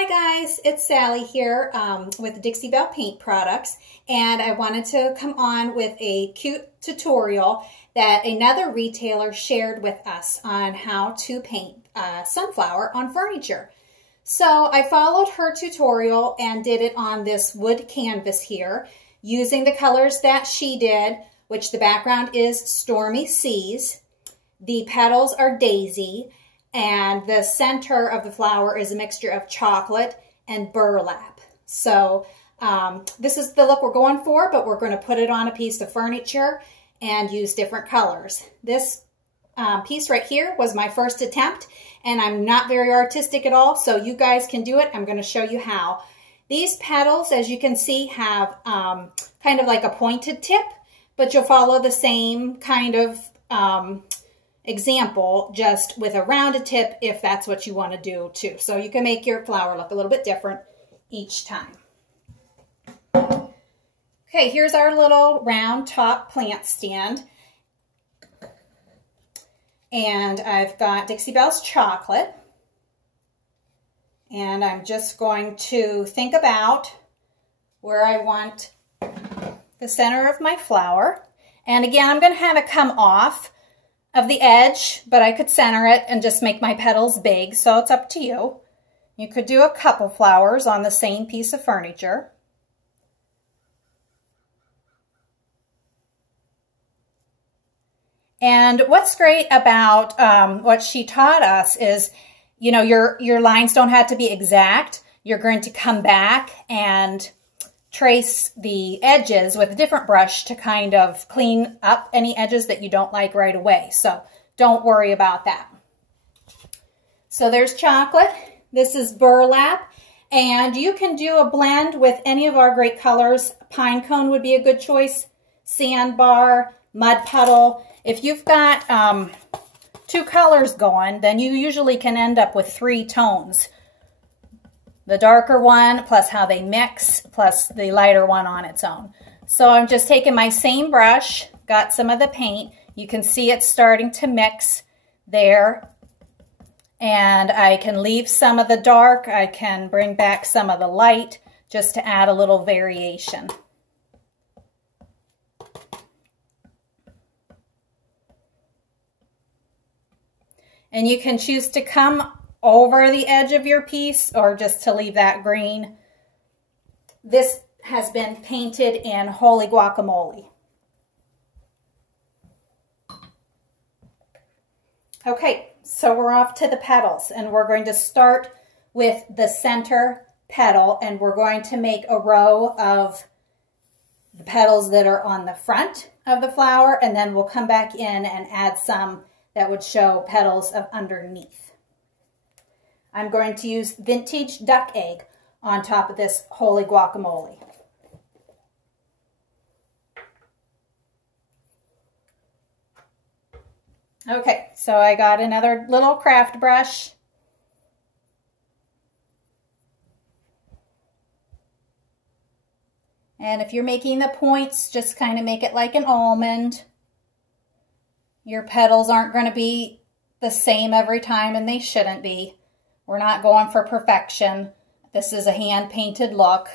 Hi guys, it's Sally here with Dixie Belle Paint products, and I wanted to come on with a cute tutorial that another retailer shared with us on how to paint sunflower on furniture. So I followed her tutorial and did it on this wood canvas here using the colors that she did, which the background is Stormy Seas. The petals are daisy, and the center of the flower is a mixture of chocolate and burlap. So this is the look we're going for, but we're going to put it on a piece of furniture and use different colors. This piece right here was my first attempt, and I'm not very artistic at all, so you guys can do it. I'm going to show you how. These petals, as you can see, have kind of like a pointed tip, but you'll follow the same kind of example, just with a rounded tip if that's what you want to do too. So you can make your flower look a little bit different each time. Okay, here's our little round top plant stand. And I've got Dixie Belle's chocolate. And I'm just going to think about where I want the center of my flower. And again, I'm going to have it come off of the edge, but I could center it and just make my petals big, so it's up to you. You could do a couple flowers on the same piece of furniture. And what's great about what she taught us is, you know, your lines don't have to be exact. You're going to come back and trace the edges with a different brush to kind of clean up any edges that you don't like right away. So don't worry about that. So there's chocolate. This is burlap. And you can do a blend with any of our great colors. Pine cone would be a good choice. Sandbar, mud puddle. If you've got two colors going, then you usually can end up with 3 tones. The darker one, plus how they mix, plus the lighter one on its own. So I'm just taking my same brush, got some of the paint. You can see it's starting to mix there. And I can leave some of the dark. I can bring back some of the light just to add a little variation. And you can choose to come over the edge of your piece or just to leave that green. This has been painted in Holy Guacamole. Okay, so we're off to the petals, and we're going to start with the center petal, and we're going to make a row of the petals that are on the front of the flower, and then we'll come back in and add some that would show petals of underneath. I'm going to use vintage duck egg on top of this Holy Guacamole. Okay, so I got another little craft brush. And if you're making the points, just kind of make it like an almond. Your petals aren't going to be the same every time, and they shouldn't be. We're not going for perfection. This is a hand-painted look.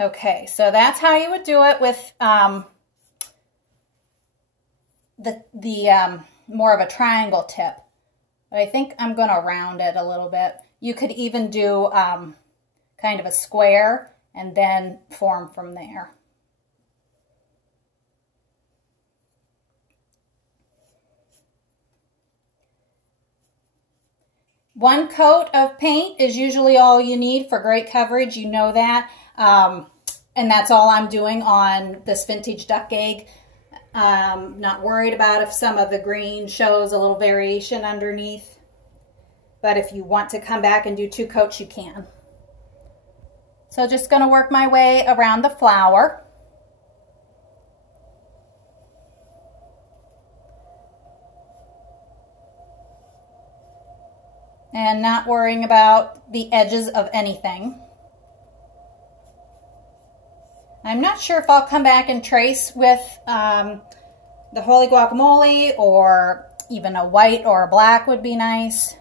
Okay, so that's how you would do it with more of a triangle tip. But I think I'm going to round it a little bit. You could even do kind of a square and then form from there. One coat of paint is usually all you need for great coverage. You know that. And that's all I'm doing on this vintage duck egg. Not worried about if some of the green shows a little variation underneath. But if you want to come back and do 2 coats, you can. So just going to work my way around the flower. And not worrying about the edges of anything. I'm not sure if I'll come back and trace with the Holy Guacamole, or even a white or a black would be nice.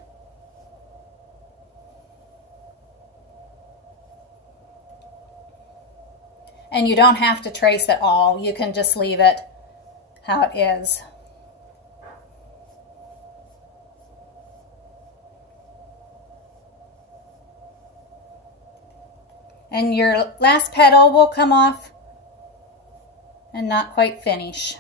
And you don't have to trace at all. You can just leave it how it is. And your last petal will come off and not quite finish.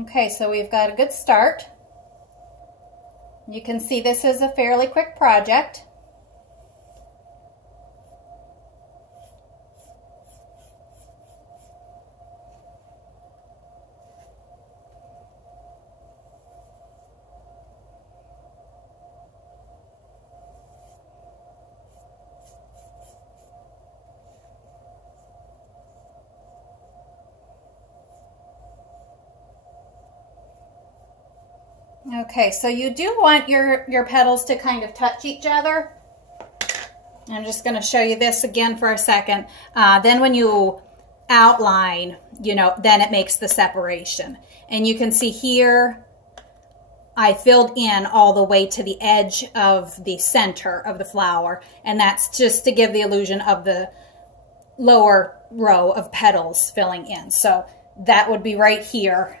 Okay, so we've got a good start. You can see this is a fairly quick project. Okay, so you do want your petals to kind of touch each other. I'm just going to show you this again for a second. Then when you outline, then it makes the separation. And you can see here, I filled in all the way to the edge of the center of the flower. And that's just to give the illusion of the lower row of petals filling in. So that would be right here.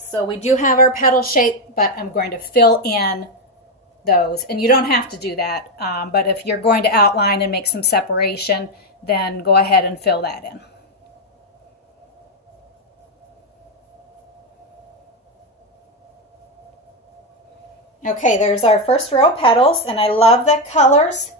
So we do have our petal shape, but I'm going to fill in those. And you don't have to do that, but if you're going to outline and make some separation, then go ahead and fill that in. Okay, there's our first row of petals, and I love the colors.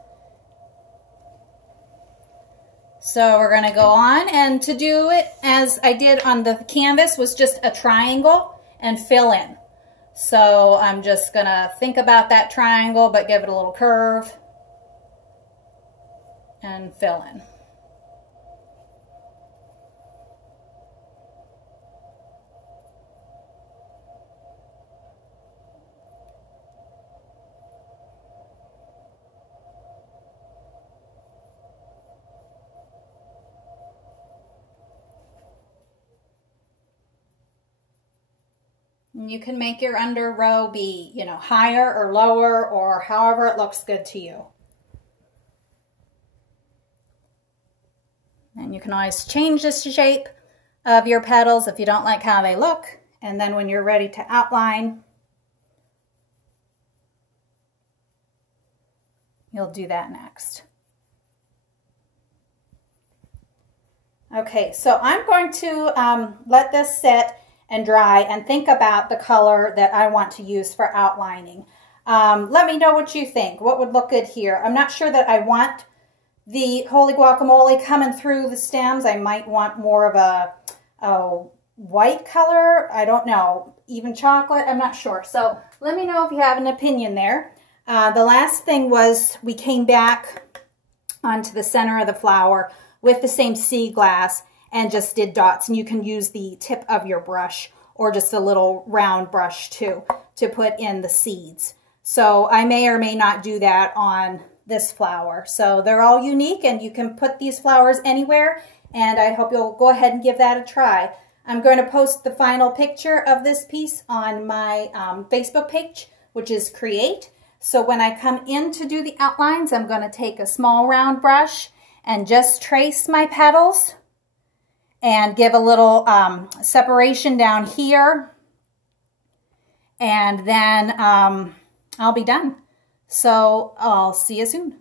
So we're going to go on, and to do it as I did on the canvas was just a triangle and fill in. So I'm just going to think about that triangle, but give it a little curve and fill in. And you can make your under row be, higher or lower or however it looks good to you. And you can always change the shape of your petals if you don't like how they look. And then when you're ready to outline, you'll do that next. Okay, so I'm going to let this sit and dry and think about the color that I want to use for outlining. Let me know what you think. What would look good here? I'm not sure that I want the Holy Guacamole coming through the stems. I might want more of a white color. I don't know. Even chocolate. I'm not sure. So let me know if you have an opinion there. The last thing was we came back onto the center of the flower with the same sea glass and just did dots. And you can use the tip of your brush or just a little round brush too to put in the seeds. So I may or may not do that on this flower. So they're all unique and you can put these flowers anywhere, and I hope you'll go ahead and give that a try. I'm going to post the final picture of this piece on my Facebook page, which is Create. So when I come in to do the outlines, I'm going to take a small round brush and just trace my petals and give a little separation down here, and then I'll be done. So I'll see you soon.